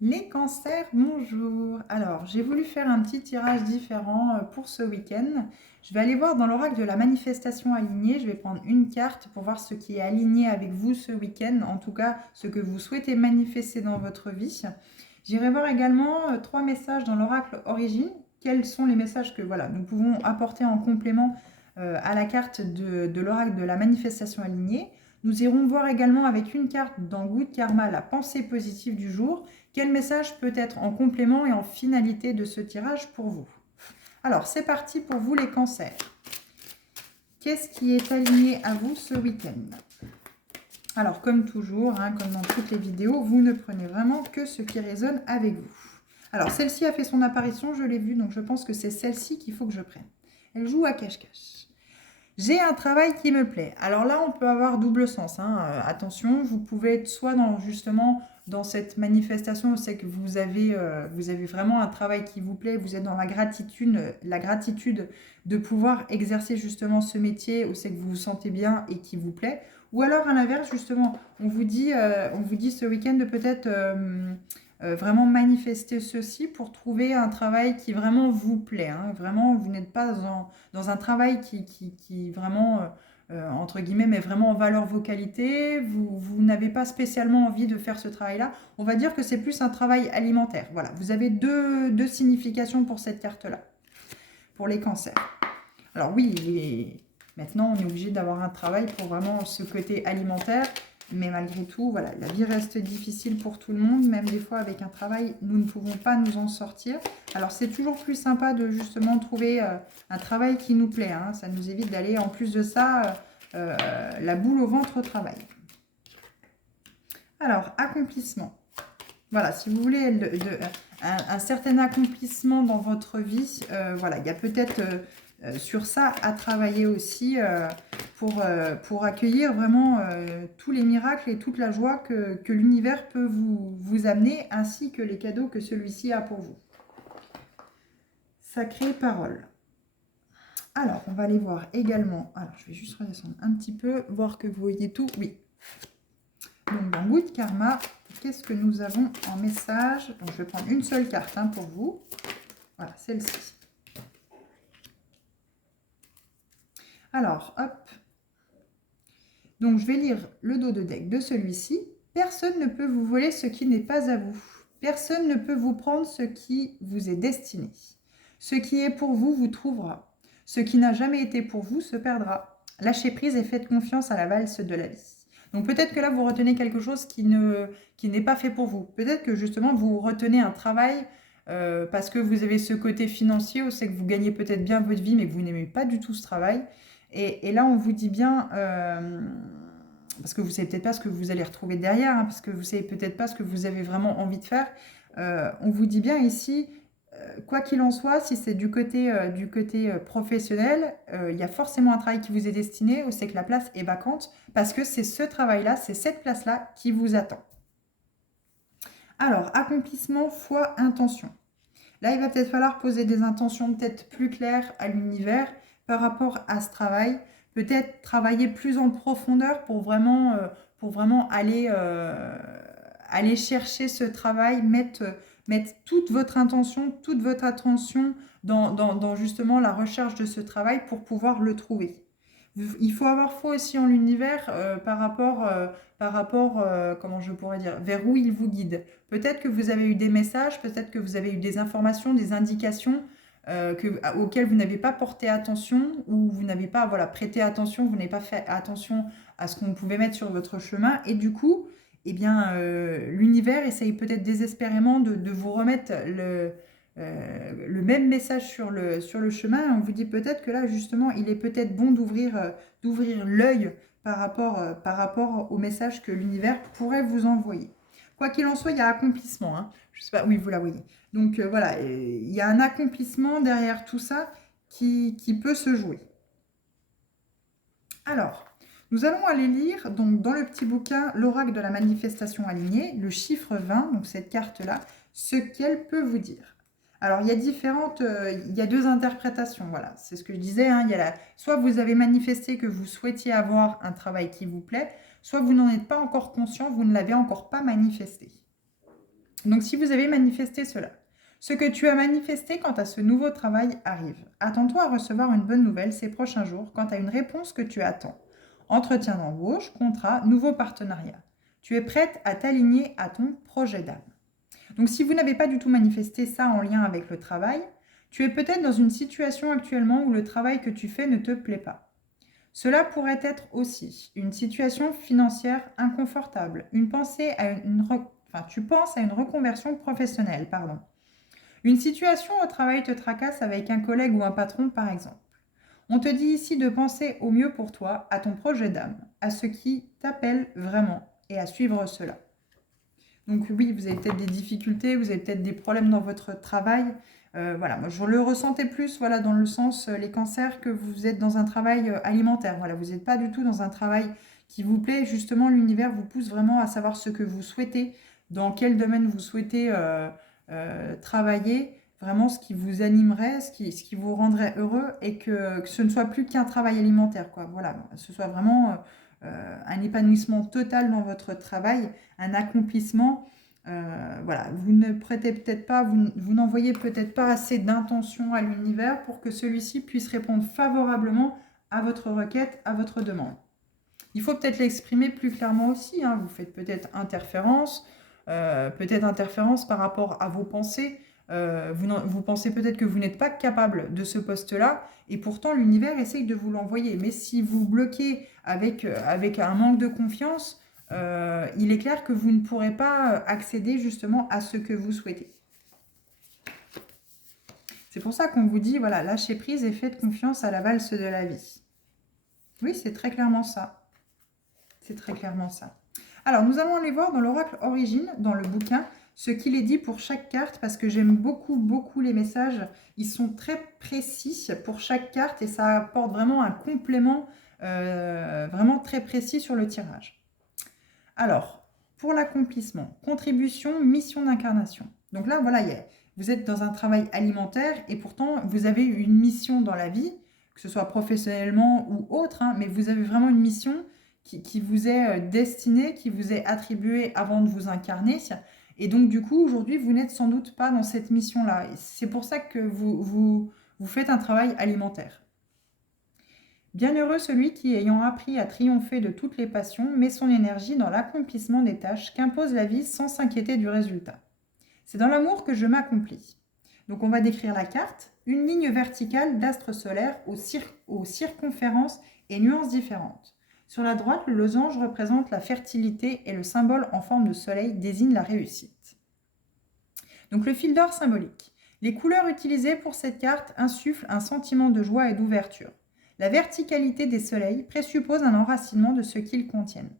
Les cancers, bonjour. Alors, j'ai voulu faire un petit tirage différent pour ce week-end. Je vais aller voir dans l'oracle de la manifestation alignée. Je vais prendre une carte pour voir ce qui est aligné avec vous ce week-end, en tout cas ce que vous souhaitez manifester dans votre vie. J'irai voir également trois messages dans l'oracle origine. Quels sont les messages que voilà, nous pouvons apporter en complément à la carte de l'oracle de la manifestation alignée. Nous irons voir également avec une carte dans Good Karma la pensée positive du jour. Quel message peut être en complément et en finalité de ce tirage pour vous? Alors, c'est parti pour vous les cancers. Qu'est-ce qui est aligné à vous ce week-end? Alors, comme toujours, hein, comme dans toutes les vidéos, vous ne prenez vraiment que ce qui résonne avec vous. Alors, celle-ci a fait son apparition, je l'ai vue, donc je pense que c'est celle-ci qu'il faut que je prenne. Elle joue à cache-cache. J'ai un travail qui me plaît. Alors là, on peut avoir double sens, hein. Attention, vous pouvez être soit justement dans cette manifestation, c'est que vous avez vraiment un travail qui vous plaît, vous êtes dans la gratitude de pouvoir exercer justement ce métier où c'est que vous vous sentez bien et qui vous plaît. Ou alors à l'inverse, justement, on vous dit ce week-end de peut-être vraiment manifester ceci pour trouver un travail qui vraiment vous plaît, hein. Vraiment, vous n'êtes pas dans un travail qui vraiment, entre guillemets, met vraiment en valeur vos qualités. Vous n'avez pas spécialement envie de faire ce travail-là. On va dire que c'est plus un travail alimentaire. Voilà, vous avez deux significations pour cette carte-là, pour les cancers. Alors oui, maintenant, on est obligé d'avoir un travail pour vraiment ce côté alimentaire. Mais malgré tout, voilà, la vie reste difficile pour tout le monde. Même des fois, avec un travail, nous ne pouvons pas nous en sortir. Alors, c'est toujours plus sympa de justement trouver un travail qui nous plaît, hein. Ça nous évite d'aller, en plus de ça, la boule au ventre au travail. Alors, accomplissement. Voilà, si vous voulez un certain accomplissement dans votre vie, voilà, il y a peut-être sur ça à travailler aussi pour accueillir vraiment tous les miracles et toute la joie que l'univers peut vous amener, ainsi que les cadeaux que celui-ci a pour vous. Sacrée parole. Alors, on va aller voir également. Alors, je vais juste redescendre un petit peu, voir que vous voyez tout. Oui. Donc, dans Good Karma, qu'est-ce que nous avons en message? Donc, je vais prendre une seule carte hein, pour vous. Voilà, celle-ci. Alors, hop. Donc, je vais lire le dos de deck de celui-ci. Personne ne peut vous voler ce qui n'est pas à vous. Personne ne peut vous prendre ce qui vous est destiné. Ce qui est pour vous vous trouvera. Ce qui n'a jamais été pour vous se perdra. Lâchez prise et faites confiance à la valse de la vie. Donc peut-être que là, vous retenez quelque chose qui n'est pas fait pour vous. Peut-être que justement, vous retenez un travail parce que vous avez ce côté financier où c'est que vous gagnez peut-être bien votre vie, mais que vous n'aimez pas du tout ce travail. Et là, on vous dit bien, parce que vous ne savez peut-être pas ce que vous allez retrouver derrière, hein, parce que vous ne savez peut-être pas ce que vous avez vraiment envie de faire. On vous dit bien ici, quoi qu'il en soit, si c'est du côté professionnel, il y a forcément un travail qui vous est destiné, où c'est que la place est vacante, parce que c'est ce travail-là, c'est cette place-là qui vous attend. Alors, accomplissement, foi, intention. Là, il va peut-être falloir poser des intentions peut-être plus claires à l'univers par rapport à ce travail. Peut-être travailler plus en profondeur pour vraiment aller chercher ce travail, mettre toute votre intention, toute votre attention dans justement la recherche de ce travail pour pouvoir le trouver. Il faut avoir foi aussi en l'univers par rapport comment je pourrais dire, vers où il vous guide. Peut-être que vous avez eu des messages, peut-être que vous avez eu des informations, des indications auxquelles vous n'avez pas porté attention ou vous n'avez pas prêté attention, vous n'avez pas fait attention à ce qu'on pouvait mettre sur votre chemin. Et du coup, eh bien, l'univers essaye peut-être désespérément de vous remettre le même message sur le chemin. On vous dit peut-être que là, justement, il est peut-être bon d'ouvrir l'œil par rapport au message que l'univers pourrait vous envoyer. Quoi qu'il en soit, il y a accomplissement, hein. Je sais pas, oui, vous la voyez. Donc voilà, il y a un accomplissement derrière tout ça qui peut se jouer. Alors, nous allons aller lire donc, dans le petit bouquin l'oracle de la manifestation alignée, le chiffre 20, donc cette carte-là, ce qu'elle peut vous dire. Alors, il y a deux interprétations, voilà, c'est ce que je disais, hein, soit vous avez manifesté que vous souhaitiez avoir un travail qui vous plaît, soit vous n'en êtes pas encore conscient, vous ne l'avez encore pas manifesté. Donc si vous avez manifesté cela, ce que tu as manifesté quant à ce nouveau travail arrive. Attends-toi à recevoir une bonne nouvelle ces prochains jours quant à une réponse que tu attends. Entretien d'embauche, contrat, nouveau partenariat. Tu es prête à t'aligner à ton projet d'âme. Donc si vous n'avez pas du tout manifesté ça en lien avec le travail, tu es peut-être dans une situation actuellement où le travail que tu fais ne te plaît pas. Cela pourrait être aussi une situation financière inconfortable, tu penses à une reconversion professionnelle, pardon. Une situation au travail te tracasse avec un collègue ou un patron, par exemple. On te dit ici de penser au mieux pour toi, à ton projet d'âme, à ce qui t'appelle vraiment et à suivre cela. Donc oui, vous avez peut-être des difficultés, vous avez peut-être des problèmes dans votre travail. Voilà, moi je le ressentais plus voilà, dans le sens les cancers que vous êtes dans un travail alimentaire. Voilà, vous n'êtes pas du tout dans un travail qui vous plaît. Justement, l'univers vous pousse vraiment à savoir ce que vous souhaitez, dans quel domaine vous souhaitez travailler, vraiment ce qui vous animerait, ce qui vous rendrait heureux et que ce ne soit plus qu'un travail alimentaire, quoi. Voilà, ce soit vraiment un épanouissement total dans votre travail, un accomplissement. Voilà, vous ne prêtez peut-être pas, vous n'envoyez peut-être pas assez d'intention à l'univers pour que celui-ci puisse répondre favorablement à votre requête, à votre demande. Il faut peut-être l'exprimer plus clairement aussi, hein. Vous faites peut-être interférence par rapport à vos pensées. Vous pensez peut-être que vous n'êtes pas capable de ce poste-là, et pourtant l'univers essaye de vous l'envoyer. Mais si vous bloquez avec un manque de confiance, il est clair que vous ne pourrez pas accéder justement à ce que vous souhaitez. C'est pour ça qu'on vous dit, voilà, lâchez prise et faites confiance à la valse de la vie. Oui, c'est très clairement ça. C'est très clairement ça. Alors, nous allons aller voir dans l'oracle Origine, dans le bouquin, ce qu'il est dit pour chaque carte, parce que j'aime beaucoup, beaucoup les messages. Ils sont très précis pour chaque carte et ça apporte vraiment un complément vraiment très précis sur le tirage. Alors, pour l'accomplissement, contribution, mission d'incarnation. Donc là, voilà, vous êtes dans un travail alimentaire et pourtant, vous avez une mission dans la vie, que ce soit professionnellement ou autre, hein, mais vous avez vraiment une mission qui vous est destinée, qui vous est attribuée avant de vous incarner. Et donc, du coup, aujourd'hui, vous n'êtes sans doute pas dans cette mission-là. C'est pour ça que vous faites un travail alimentaire. Bienheureux celui qui, ayant appris à triompher de toutes les passions, met son énergie dans l'accomplissement des tâches qu'impose la vie sans s'inquiéter du résultat. C'est dans l'amour que je m'accomplis. Donc on va décrire la carte, une ligne verticale d'astres solaires aux circonférences et nuances différentes. Sur la droite, le losange représente la fertilité et le symbole en forme de soleil désigne la réussite. Donc le fil d'or symbolique. Les couleurs utilisées pour cette carte insufflent un sentiment de joie et d'ouverture. La verticalité des soleils présuppose un enracinement de ce qu'ils contiennent.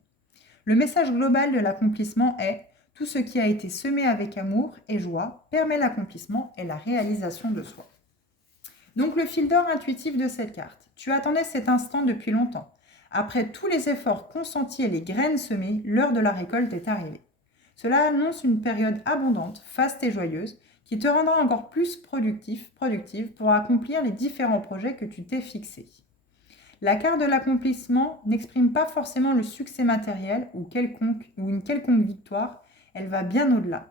Le message global de l'accomplissement est « Tout ce qui a été semé avec amour et joie permet l'accomplissement et la réalisation de soi ». Donc le fil d'or intuitif de cette carte. Tu attendais cet instant depuis longtemps. Après tous les efforts consentis et les graines semées, l'heure de la récolte est arrivée. Cela annonce une période abondante, faste et joyeuse, qui te rendra encore plus productive pour accomplir les différents projets que tu t'es fixés. La carte de l'accomplissement n'exprime pas forcément le succès matériel ou une quelconque victoire, elle va bien au-delà.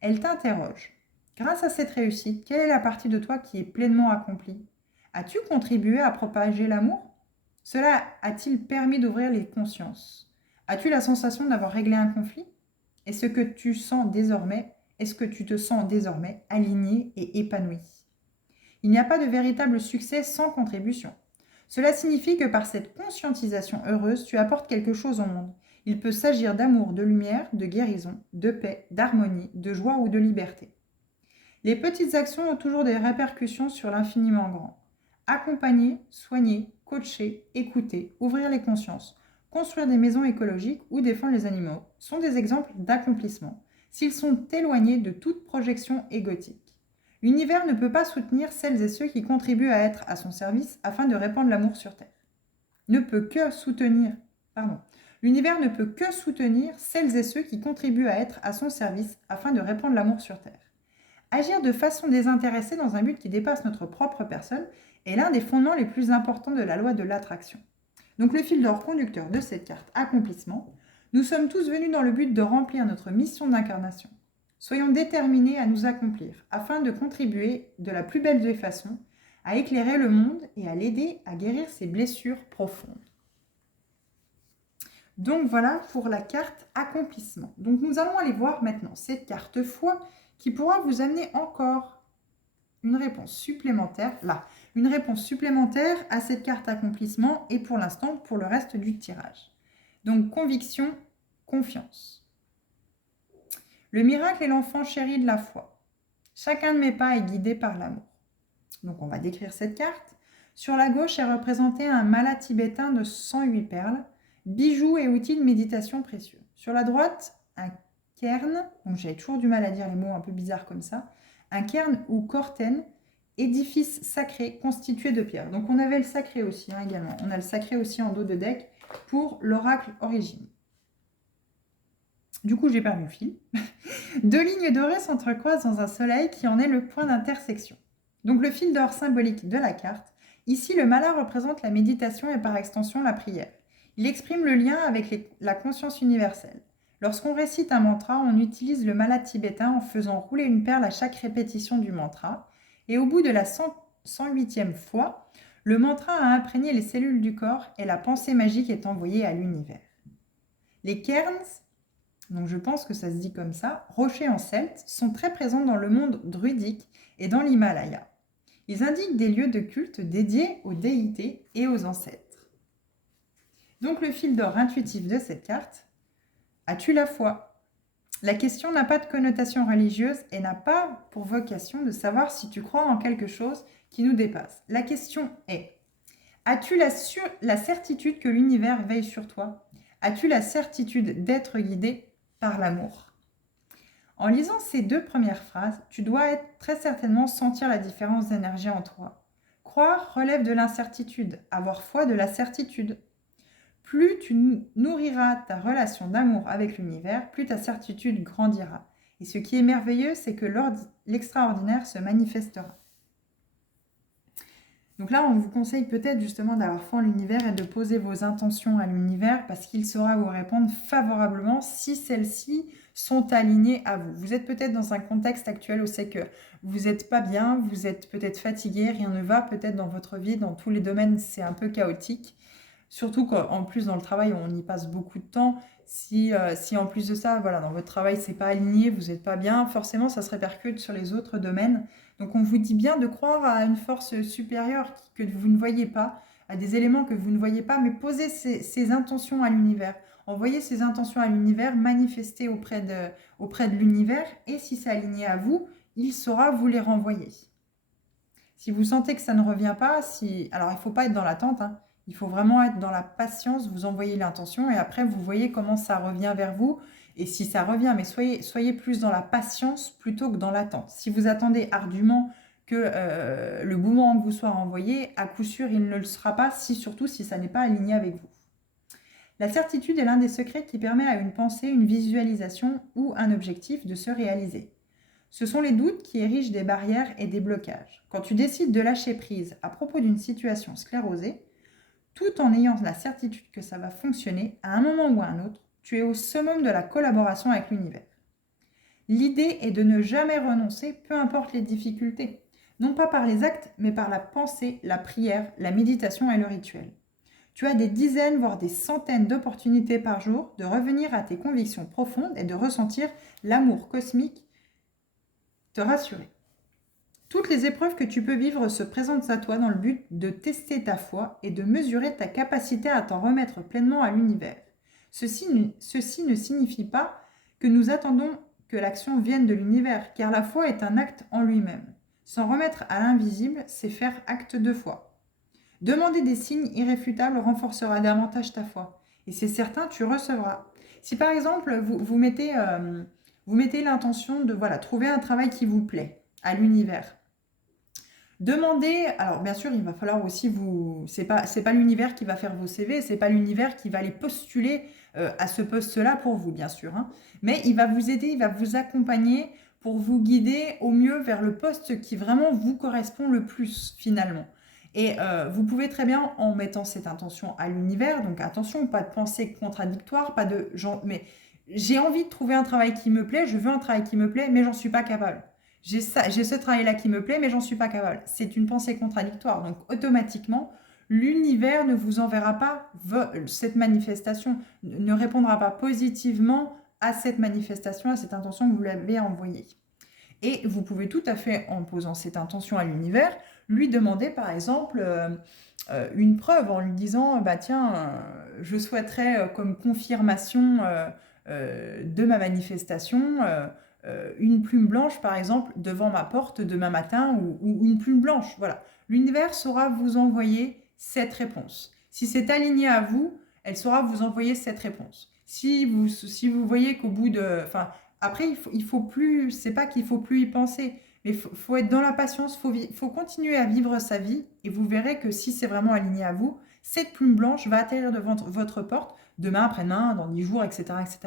Elle t'interroge. Grâce à cette réussite, quelle est la partie de toi qui est pleinement accomplie? As-tu contribué à propager l'amour? Cela a-t-il permis d'ouvrir les consciences? As-tu la sensation d'avoir réglé un conflit? Est-ce que tu te sens désormais aligné et épanoui? Il n'y a pas de véritable succès sans contribution. Cela signifie que par cette conscientisation heureuse, tu apportes quelque chose au monde. Il peut s'agir d'amour, de lumière, de guérison, de paix, d'harmonie, de joie ou de liberté. Les petites actions ont toujours des répercussions sur l'infiniment grand. Accompagner, soigner, coacher, écouter, ouvrir les consciences, construire des maisons écologiques ou défendre les animaux sont des exemples d'accomplissement, s'ils sont éloignés de toute projection égotique. L'univers ne peut pas soutenir celles et ceux qui contribuent à être à son service afin de répandre l'amour sur Terre. L'univers ne peut que soutenir celles et ceux qui contribuent à être à son service afin de répandre l'amour sur Terre. Agir de façon désintéressée dans un but qui dépasse notre propre personne est l'un des fondements les plus importants de la loi de l'attraction. Donc le fil d'or conducteur de cette carte accomplissement, nous sommes tous venus dans le but de remplir notre mission d'incarnation. Soyons déterminés à nous accomplir, afin de contribuer de la plus belle des façons à éclairer le monde et à l'aider à guérir ses blessures profondes. Donc voilà pour la carte accomplissement. Donc nous allons aller voir maintenant cette carte foi qui pourra vous amener encore une réponse supplémentaire, là, une réponse supplémentaire à cette carte accomplissement et pour l'instant pour le reste du tirage. Donc conviction, confiance. Le miracle est l'enfant chéri de la foi. Chacun de mes pas est guidé par l'amour. Donc on va décrire cette carte. Sur la gauche est représenté un mala tibétain de 108 perles, bijoux et outils de méditation précieux. Sur la droite, un cairn, donc j'ai toujours du mal à dire les mots un peu bizarres comme ça, un cairn ou corten, édifice sacré constitué de pierres. Donc on avait le sacré aussi également. On a le sacré aussi en dos de deck pour l'oracle origine. Du coup, j'ai perdu le fil. 2 lignes dorées s'entrecroisent dans un soleil qui en est le point d'intersection. Donc le fil d'or symbolique de la carte. Ici, le mala représente la méditation et par extension la prière. Il exprime le lien avec la conscience universelle. Lorsqu'on récite un mantra, on utilise le mala tibétain en faisant rouler une perle à chaque répétition du mantra. Et au bout de la 108e fois, le mantra a imprégné les cellules du corps et la pensée magique est envoyée à l'univers. Les cairns, donc je pense que ça se dit comme ça, rochers en celte, sont très présents dans le monde druidique et dans l'Himalaya. Ils indiquent des lieux de culte dédiés aux déités et aux ancêtres. Donc le fil d'or intuitif de cette carte, as-tu la foi ? La question n'a pas de connotation religieuse et n'a pas pour vocation de savoir si tu crois en quelque chose qui nous dépasse. La question est, as-tu la certitude que l'univers veille sur toi ? As-tu la certitude d'être guidé par l'amour ? En lisant ces 2 premières phrases, tu dois très certainement sentir la différence d'énergie en toi. Croire relève de l'incertitude, avoir foi de la certitude. Plus tu nourriras ta relation d'amour avec l'univers, plus ta certitude grandira. Et ce qui est merveilleux, c'est que l'extraordinaire se manifestera. Donc là, on vous conseille peut-être justement d'avoir foi en l'univers et de poser vos intentions à l'univers parce qu'il saura vous répondre favorablement si celles-ci sont alignées à vous. Vous êtes peut-être dans un contexte actuel où c'est que vous n'êtes pas bien, vous êtes peut-être fatigué, rien ne va peut-être dans votre vie, dans tous les domaines, c'est un peu chaotique. Surtout qu'en plus dans le travail, on y passe beaucoup de temps. Si en plus de ça, voilà, dans votre travail, c'est pas aligné, vous n'êtes pas bien, forcément, ça se répercute sur les autres domaines. Donc on vous dit bien de croire à une force supérieure que vous ne voyez pas, à des éléments que vous ne voyez pas, mais posez ces intentions à l'univers. Envoyez ces intentions à l'univers, manifestez auprès de l'univers, et si c'est aligné à vous, il saura vous les renvoyer. Si vous sentez que ça ne revient pas, alors il ne faut pas être dans l'attente, hein. Il faut vraiment être dans la patience, vous envoyez l'intention et après vous voyez comment ça revient vers vous. Et si ça revient, mais soyez plus dans la patience plutôt que dans l'attente. Si vous attendez ardument que le boomerang vous soit renvoyé, à coup sûr il ne le sera pas, surtout si ça n'est pas aligné avec vous. La certitude est l'un des secrets qui permet à une pensée, une visualisation ou un objectif de se réaliser. Ce sont les doutes qui érigent des barrières et des blocages. Quand tu décides de lâcher prise à propos d'une situation sclérosée, tout en ayant la certitude que ça va fonctionner, à un moment ou à un autre, tu es au summum de la collaboration avec l'univers. L'idée est de ne jamais renoncer, peu importe les difficultés, non pas par les actes, mais par la pensée, la prière, la méditation et le rituel. Tu as des dizaines, voire des centaines d'opportunités par jour de revenir à tes convictions profondes et de ressentir l'amour cosmique te rassurer. Toutes les épreuves que tu peux vivre se présentent à toi dans le but de tester ta foi et de mesurer ta capacité à t'en remettre pleinement à l'univers. Ceci ne signifie pas que nous attendons que l'action vienne de l'univers, car la foi est un acte en lui-même. S'en remettre à l'invisible, c'est faire acte de foi. Demander des signes irréfutables renforcera davantage ta foi. Et c'est certain, tu recevras. Si par exemple, vous mettez l'intention de trouver un travail qui vous plaît à l'univers, demandez, alors bien sûr, il va falloir aussi c'est pas l'univers qui va faire vos CV, c'est pas l'univers qui va les postuler à ce poste-là pour vous, bien sûr, hein. Mais il va vous aider, il va vous accompagner pour vous guider au mieux vers le poste qui vraiment vous correspond le plus finalement. Et vous pouvez très bien, en mettant cette intention à l'univers, donc attention, pas de pensée contradictoire, pas de genre, mais j'ai envie de trouver un travail qui me plaît, je veux un travail qui me plaît, mais j'en suis pas capable. J'ai ce travail-là qui me plaît, mais j'en suis pas capable. C'est une pensée contradictoire. Donc automatiquement, l'univers ne vous enverra pas cette manifestation, ne répondra pas positivement à cette manifestation, à cette intention que vous l'avez envoyée. Et vous pouvez tout à fait, en posant cette intention à l'univers, lui demander par exemple une preuve en lui disant bah tiens, je souhaiterais comme confirmation de ma manifestation une plume blanche par exemple devant ma porte demain matin ou une plume blanche. Voilà. L'univers saura vous envoyer cette réponse. Si c'est aligné à vous, elle saura vous envoyer cette réponse. Si vous voyez qu'au bout de... Enfin, après, il faut plus... C'est pas qu'il faut plus y penser, mais il faut être dans la patience, faut continuer à vivre sa vie et vous verrez que si c'est vraiment aligné à vous, cette plume blanche va atterrir devant votre porte demain, après-demain, dans 10 jours, etc. etc.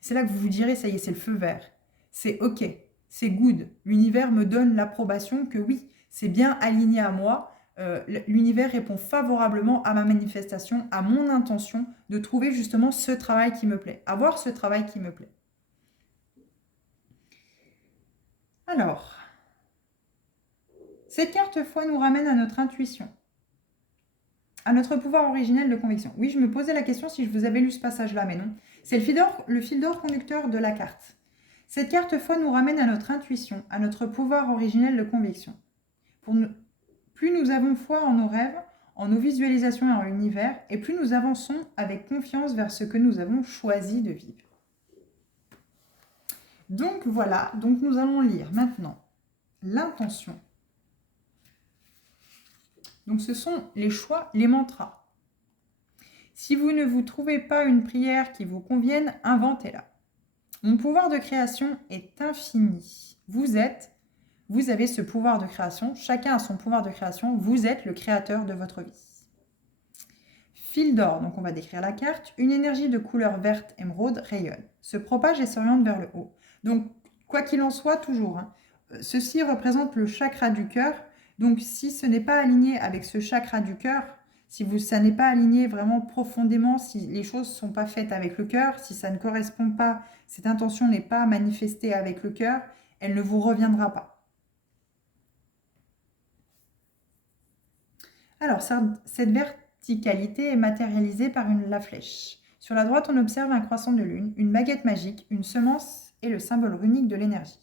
C'est là que vous vous direz, ça y est, c'est le feu vert. C'est OK, c'est good. L'univers me donne l'approbation que oui, c'est bien aligné à moi. L'univers répond favorablement à ma manifestation, à mon intention de trouver justement ce travail qui me plaît, avoir ce travail qui me plaît. Alors, cette carte foi nous ramène à notre intuition, à notre pouvoir originel de conviction. Oui, je me posais la question si je vous avais lu ce passage-là, mais non. C'est le fil d'or conducteur de la carte. Cette carte foi nous ramène à notre intuition, à notre pouvoir originel de conviction. Plus nous avons foi en nos rêves, en nos visualisations et en l'univers, et plus nous avançons avec confiance vers ce que nous avons choisi de vivre. Donc voilà, donc nous allons lire maintenant l'intention. Donc ce sont les choix, les mantras. Si vous ne vous trouvez pas une prière qui vous convienne, inventez-la. Mon pouvoir de création est infini. Vous avez ce pouvoir de création, chacun a son pouvoir de création, vous êtes le créateur de votre vie. Fil d'or, donc on va décrire la carte, une énergie de couleur verte émeraude rayonne, se propage et s'oriente vers le haut. Donc quoi qu'il en soit, toujours, ceci représente le chakra du cœur, donc si ce n'est pas aligné avec ce chakra du cœur, si ça n'est pas aligné vraiment profondément, si les choses ne sont pas faites avec le cœur, si ça ne correspond pas, cette intention n'est pas manifestée avec le cœur, elle ne vous reviendra pas. Alors, cette verticalité est matérialisée par la flèche. Sur la droite, on observe un croissant de lune, une baguette magique, une semence et le symbole runique de l'énergie.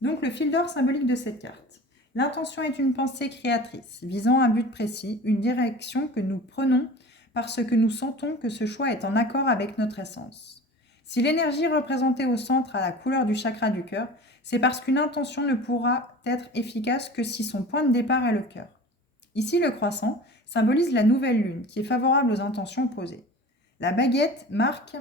Donc, le fil d'or symbolique de cette carte. L'intention est une pensée créatrice, visant un but précis, une direction que nous prenons parce que nous sentons que ce choix est en accord avec notre essence. Si l'énergie représentée au centre a la couleur du chakra du cœur, c'est parce qu'une intention ne pourra être efficace que si son point de départ est le cœur. Ici, le croissant symbolise la nouvelle lune qui est favorable aux intentions posées. La baguette marque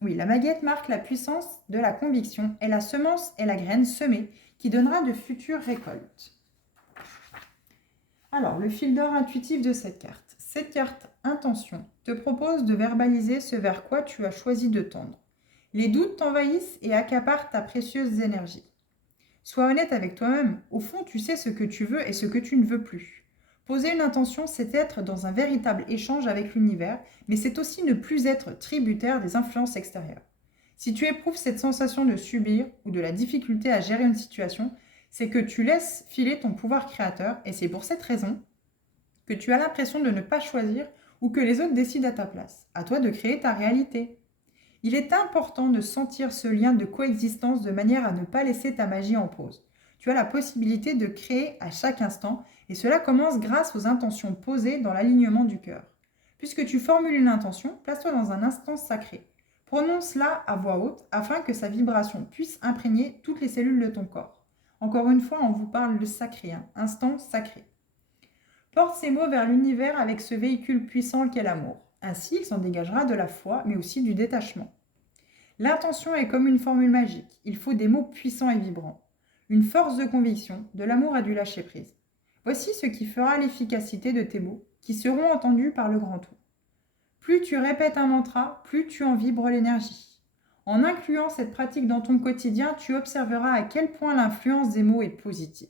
la puissance de la conviction et la semence est la graine semée qui donnera de futures récoltes. Alors, le fil d'or intuitif de cette carte. Cette carte intention te propose de verbaliser ce vers quoi tu as choisi de tendre. Les doutes t'envahissent et accaparent ta précieuse énergie. Sois honnête avec toi-même. Au fond, tu sais ce que tu veux et ce que tu ne veux plus. Poser une intention, c'est être dans un véritable échange avec l'univers, mais c'est aussi ne plus être tributaire des influences extérieures. Si tu éprouves cette sensation de subir ou de la difficulté à gérer une situation, c'est que tu laisses filer ton pouvoir créateur et c'est pour cette raison que tu as l'impression de ne pas choisir ou que les autres décident à ta place. À toi de créer ta réalité. Il est important de sentir ce lien de coexistence de manière à ne pas laisser ta magie en pause. Tu as la possibilité de créer à chaque instant et cela commence grâce aux intentions posées dans l'alignement du cœur. Puisque tu formules une intention, place-toi dans un instant sacré. Prononce-la à voix haute afin que sa vibration puisse imprégner toutes les cellules de ton corps. Encore une fois, on vous parle de sacré, instant sacré. Porte ces mots vers l'univers avec ce véhicule puissant qu'est l'amour. Ainsi, il s'en dégagera de la foi, mais aussi du détachement. L'intention est comme une formule magique. Il faut des mots puissants et vibrants. Une force de conviction, de l'amour et du lâcher-prise. Voici ce qui fera l'efficacité de tes mots, qui seront entendus par le grand tout. Plus tu répètes un mantra, plus tu en vibres l'énergie. En incluant cette pratique dans ton quotidien, tu observeras à quel point l'influence des mots est positive.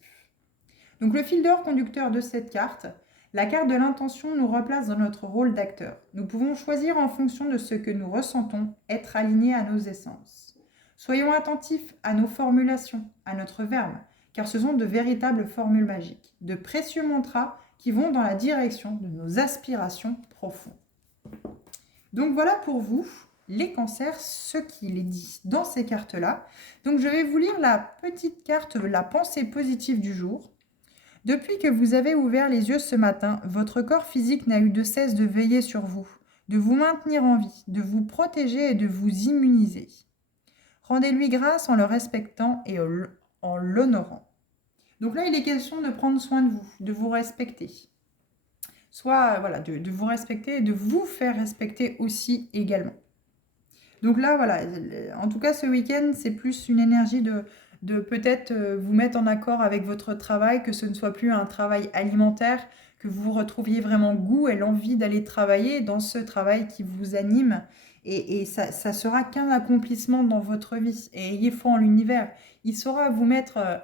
Donc le fil d'or conducteur de cette carte, la carte de l'intention nous replace dans notre rôle d'acteur. Nous pouvons choisir en fonction de ce que nous ressentons, être alignés à nos essences. Soyons attentifs à nos formulations, à notre verbe, car ce sont de véritables formules magiques, de précieux mantras qui vont dans la direction de nos aspirations profondes. Donc voilà pour vous, les cancers, ce qu'il est dit dans ces cartes-là. Donc je vais vous lire la petite carte, la pensée positive du jour. Depuis que vous avez ouvert les yeux ce matin, votre corps physique n'a eu de cesse de veiller sur vous, de vous maintenir en vie, de vous protéger et de vous immuniser. Rendez-lui grâce en le respectant et en l'honorant. Donc là, il est question de prendre soin de vous respecter. Soit voilà, de vous respecter et de vous faire respecter aussi également. Donc là, voilà, en tout cas, ce week-end, c'est plus une énergie de peut-être vous mettre en accord avec votre travail, que ce ne soit plus un travail alimentaire, que vous retrouviez vraiment goût et l'envie d'aller travailler dans ce travail qui vous anime. Et ça sera qu'un accomplissement dans votre vie. Et ayez foi en l'univers. Il saura vous mettre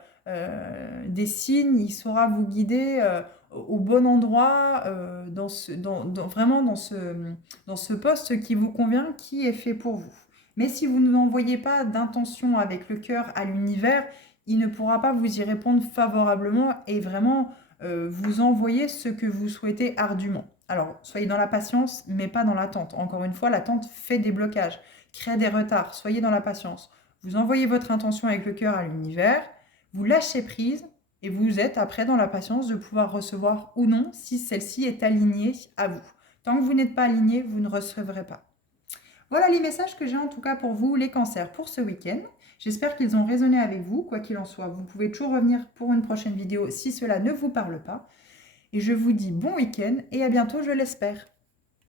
des signes, il saura vous guider au bon endroit, vraiment dans ce poste qui vous convient, qui est fait pour vous. Mais si vous n'envoyez pas d'intention avec le cœur à l'univers, il ne pourra pas vous y répondre favorablement et vraiment vous envoyer ce que vous souhaitez ardument. Alors, soyez dans la patience, mais pas dans l'attente. Encore une fois, l'attente fait des blocages, crée des retards. Soyez dans la patience. Vous envoyez votre intention avec le cœur à l'univers, vous lâchez prise et vous êtes après dans la patience de pouvoir recevoir ou non si celle-ci est alignée à vous. Tant que vous n'êtes pas aligné, vous ne recevrez pas. Voilà les messages que j'ai en tout cas pour vous, les cancers, pour ce week-end. J'espère qu'ils ont résonné avec vous. Quoi qu'il en soit, vous pouvez toujours revenir pour une prochaine vidéo si cela ne vous parle pas. Et je vous dis bon week-end et à bientôt, je l'espère.